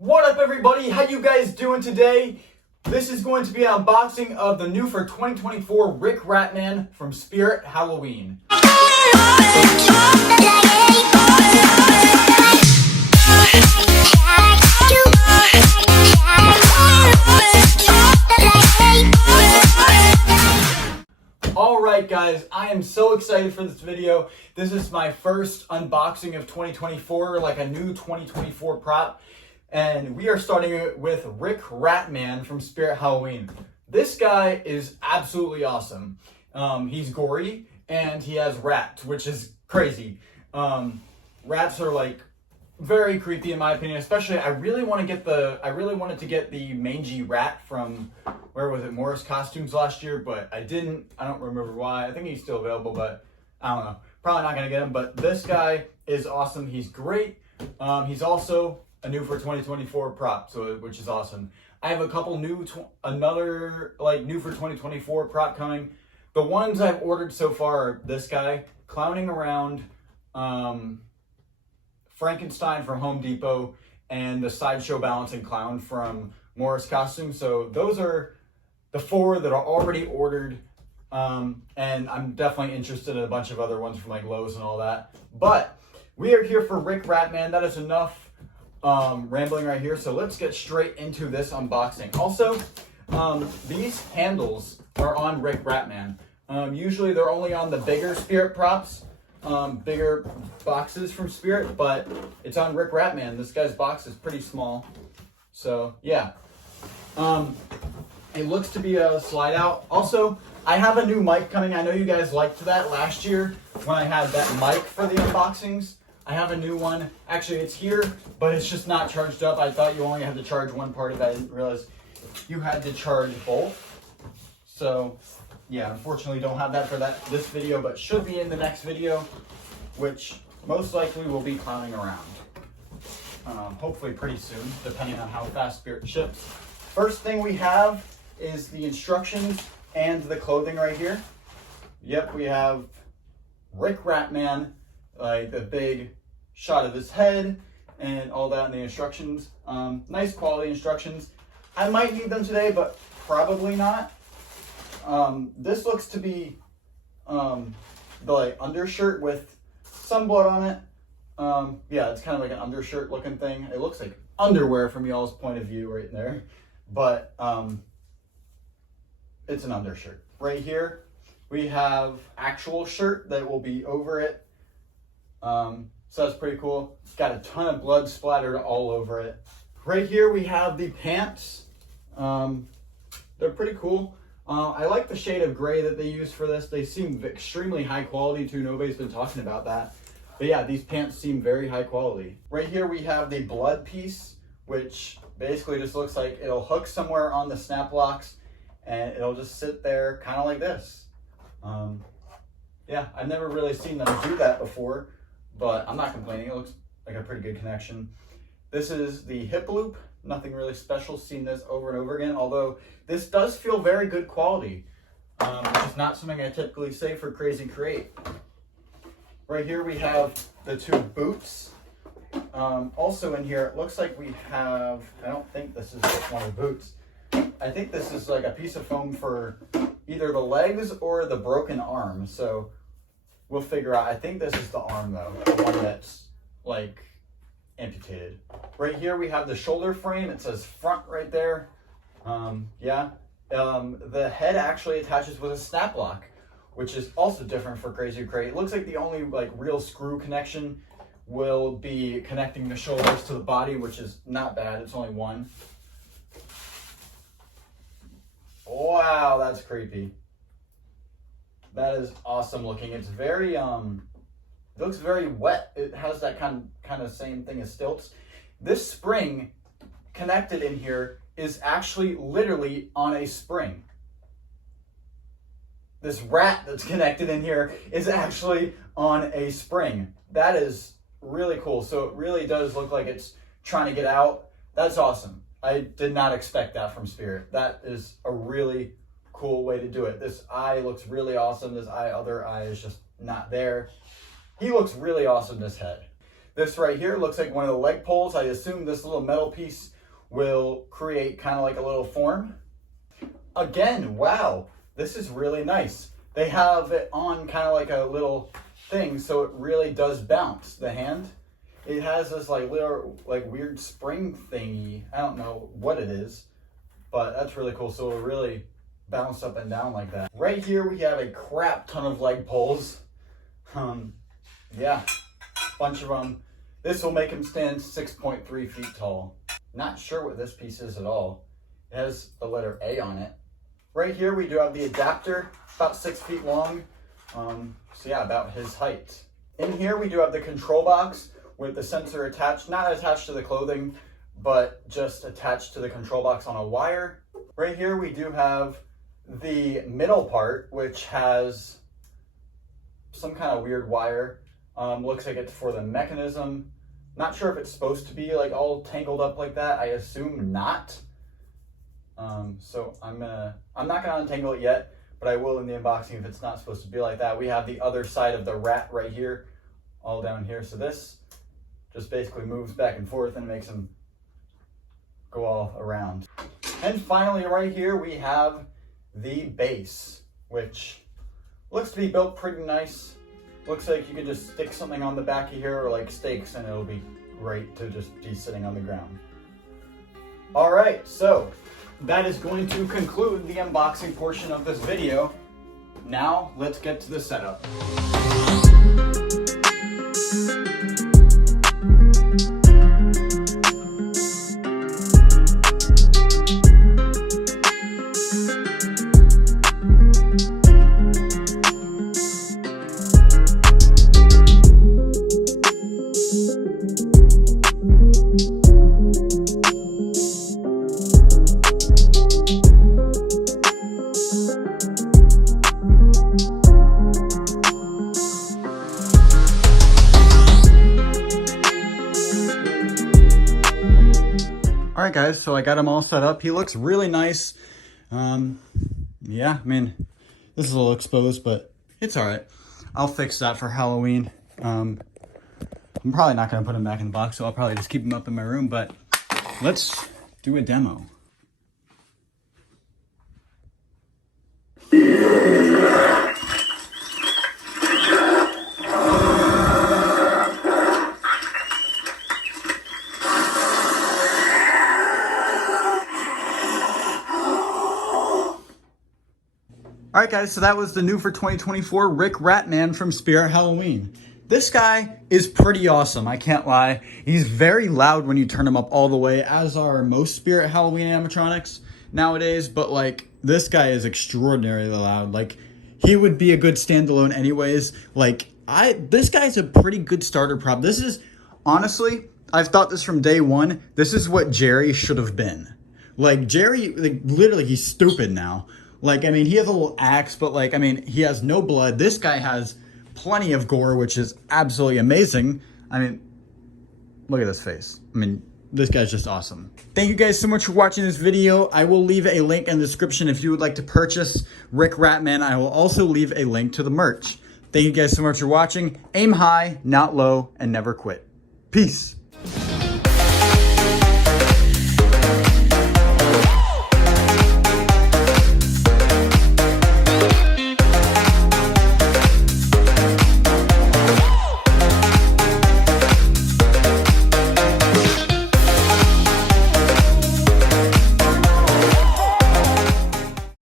What up, everybody? How you guys doing today? This is going to be an unboxing of the new for 2024 Rick Ratman from Spirit Halloween. Alright guys, I am so excited for this video. This is my first unboxing of 2024, like a new 2024 prop. And we are starting it with Rick Ratman from Spirit Halloween. This guy is absolutely awesome. He's gory and he has rats, which is crazy. Rats are like very creepy in my opinion. Especially, I really wanted to get the mangy rat from, where was it, Morris Costumes last year, but I didn't. I don't remember why. I think he's still available, but I don't know. Probably not gonna get him. But this guy is awesome. He's great. He's also a new for 2024 prop, which is awesome. I have a couple another new for 2024 prop coming. The ones I've ordered so far are this guy clowning around, Frankenstein from Home Depot, and the Sideshow Balancing Clown from Morris Costumes. So those are the four that are already ordered, and I'm definitely interested in a bunch of other ones from like Lowe's and all that. But we are here for Rick Ratman. That is enough rambling right here, so let's get straight into this unboxing. Also, these handles are on Rick Ratman. Usually they're only on the bigger Spirit props, bigger boxes from Spirit, but it's on Rick Ratman. This guy's box is pretty small, so yeah. It looks to be a slide out. Also, I have a new mic coming. I know you guys liked that last year when I had that mic for the unboxings. I have a new one. Actually, it's here, but it's just not charged up. I thought you only had to charge one part of it. I didn't realize you had to charge both. So, yeah, unfortunately don't have that for this video, but should be in the next video, which most likely will be clowning around. Hopefully pretty soon, depending on how fast Spirit ships. First thing we have is the instructions and the clothing right here. Yep, we have Rick Ratman, like the big shot of his head and all that in the instructions. Nice quality instructions. I might need them today, but probably not. This looks to be the like undershirt with some blood on it. Yeah, it's kind of like an undershirt looking thing. It looks like underwear from y'all's point of view right there, but it's an undershirt. Right here we have actual shirt that will be over it. So that's pretty cool. It's got a ton of blood splattered all over it. Right here we have the pants. They're pretty cool. I like the shade of gray that they use for this. They seem extremely high quality too. Nobody's been talking about that. But yeah, these pants seem very high quality. Right here we have the blood piece, which basically just looks like it'll hook somewhere on the snap locks and it'll just sit there kind of like this. Yeah, I've never really seen them do that before, but I'm not complaining. It looks like a pretty good connection. This is the hip loop. Nothing really special. Seen this over and over again, although this does feel very good quality, which is not something I typically say for Crazy Create. Right here we have the two boots. Also in here, it looks like we have, I don't think this is one of the boots. I think this is like a piece of foam for either the legs or the broken arm. So we'll figure out. I think this is the arm though, the one that's like amputated. Right here we have the shoulder frame. It says front right there. Yeah. The head actually attaches with a snap lock, which is also different for Crazy Crate. It looks like the only like real screw connection will be connecting the shoulders to the body, which is not bad. It's only one. Wow, that's creepy. That is awesome looking. It's very it looks very wet. It has that kind of same thing as stilts. This spring connected in here is actually literally on a spring. This rat that's connected in here is actually on a spring. That is really cool. So it really does look like it's trying to get out. That's awesome. I did not expect that from Spirit. That is a really cool way to do it. This eye looks really awesome. This other eye is just not there. He looks really awesome, this head. This right here looks like one of the leg poles. I assume this little metal piece will create kind of like a little form. Again, wow, this is really nice. They have it on kind of like a little thing, so it really does bounce, the hand. It has this like little like weird spring thingy. I don't know what it is, but that's really cool. So it'll really bounce up and down like that. Right here we have a crap ton of leg poles. Yeah, bunch of them. This will make him stand 6.3 feet tall. Not sure what this piece is at all. It has the letter A on it. Right here we do have the adapter, about 6 feet long. So yeah, about his height. In here we do have the control box with the sensor attached, not attached to the clothing, but just attached to the control box on a wire. Right here we do have the middle part, which has some kind of weird wire. Looks like it's for the mechanism. Not sure if it's supposed to be like all tangled up like that. I assume not. So I'm not gonna untangle it yet, but I will in the unboxing if it's not supposed to be like that. We have the other side of the rat right here, all down here. So this just basically moves back and forth and makes him go all around. And finally right here we have the base, which looks to be built pretty nice. Looks like you could just stick something on the back of here or like stakes and it'll be great to just be sitting on the ground. All right, so that is going to conclude the unboxing portion of this video. Now let's get to the setup. All right, guys, so I got him all set up. He looks really nice. Yeah, I mean, this is a little exposed, but it's all right. I'll fix that for Halloween. I'm probably not gonna put him back in the box, so I'll probably just keep him up in my room, but let's do a demo. All right, guys, so that was the new for 2024 Rick Ratman from Spirit Halloween. This guy is pretty awesome, I can't lie. He's very loud when you turn him up all the way, as are most Spirit Halloween animatronics nowadays, but like, this guy is extraordinarily loud. Like, he would be a good standalone anyways. Like, this guy's a pretty good starter prop. This is, honestly, I've thought this from day one, this is what Jerry should have been. Like, Jerry, like, literally, he's stupid now. Like, I mean, he has a little axe, but like, I mean, he has no blood. This guy has plenty of gore, which is absolutely amazing. I mean, look at this face. I mean, this guy's just awesome. Thank you guys so much for watching this video. I will leave a link in the description if you would like to purchase Rick Ratman. I will also leave a link to the merch. Thank you guys so much for watching. Aim high, not low, and never quit. Peace.